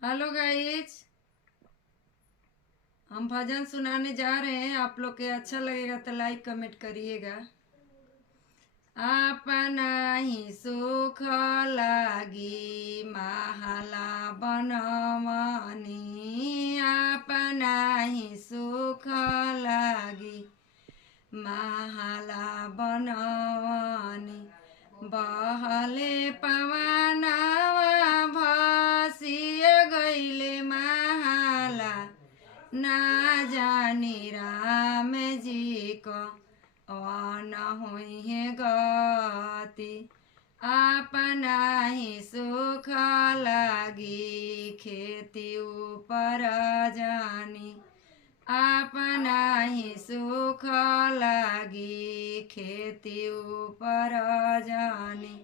Hello guys. हम भजन सुनाने जा रहे हैं। आप लोग के अच्छा लगेगा तो लाइक कमेंट करिएगा। अपना ही सुख लागी महाला बनमनी, अपना ही सुख लागी महाला बनवनी। बहले पवनवा भसिय गईले महाला, ना जानी राम जी को वन हुई है गति। अपना ही सुख लागी खेती ऊपर जानी, अपना ही सुख लागी खेती ऊपर जानी।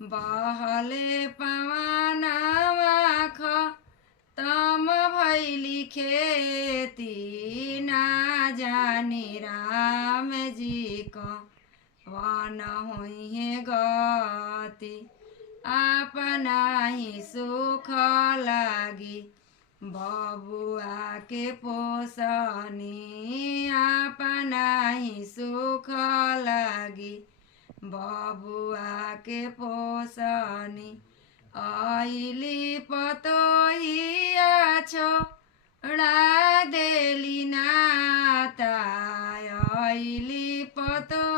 बहले पवनवा तम भैली खेती, ना जानी राम जी को वन हुई है गति। अपना ही सुख लागी बबुआ के पोसनी, अपना ही सुख लागी बबुआ के पोसनी। आइली पतोहिया छोड़ा देली नाता, आइली पतो